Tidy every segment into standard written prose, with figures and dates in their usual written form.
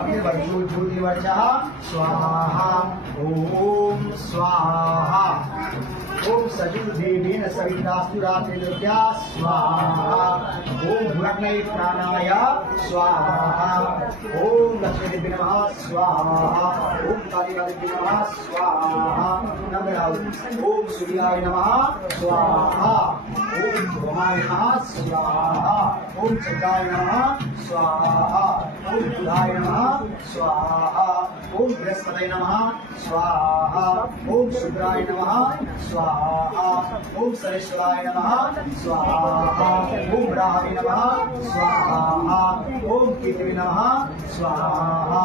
अग्निवर्जो ज्योतिवर्चः स्वाहा ओम स्वाहा। ओम सजुर्देवेन सवितास्तु रात्रिर्या स्वाहा। ओम भुरग्ने प्राणाय स्वाहा। ओम लक्ष्मीदेवी नमः स्वाहा। ओम कालिकादेवी नमः स्वाहा। ओम सूर्याय नमः स्वाहा। ओम भौमाय नमः स्वाहा। ओम चंद्राय नमः स्वाहा। ओम बुधाय नमः स्वाहा। ओम बृहस्पतये नमः स्वाहा। ओम शुक्राय नमः स्वाहा। ओम शनेश्वराय नमः स्वाहा। ओम राहवे नमः स्वाहा। ओम केतवे नमः स्वाहा।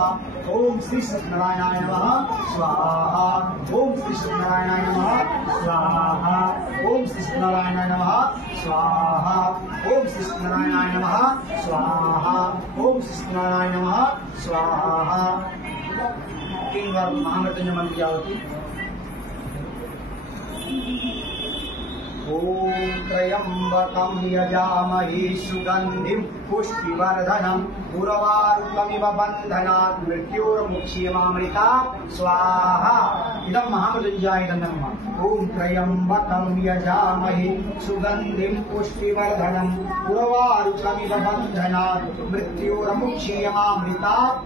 ओम श्री सत्यनारायणाय नमः स्वाहा। ओम श्री सत्यनारायणाय नमः स्वाहा। ओम श्री सत्यनारायणाय नमः स्वाहा। ओम श्री सत्यनारायणाय नमः स्वाहा। ओम श्री सत्यनारायण नमः स्वाहा। 3 बार महामृत्युंजय मंत्र जाओ। ओम त्र्यंबकं यजामहे सुगंधिं पुष्टिवर्धनम् उर्वारुकमिव बन्धनात् मृत्योर्मुक्षीयमामृतात् स्वाहा। इदं महामृत्युंजयाय नमः। ओम त्र्यंबकं यजामहे सुगंधिं पुष्टिवर्धनम् उर्वारुकमिव बन्धनात् मृत्योर्मुक्षीयमामृतात्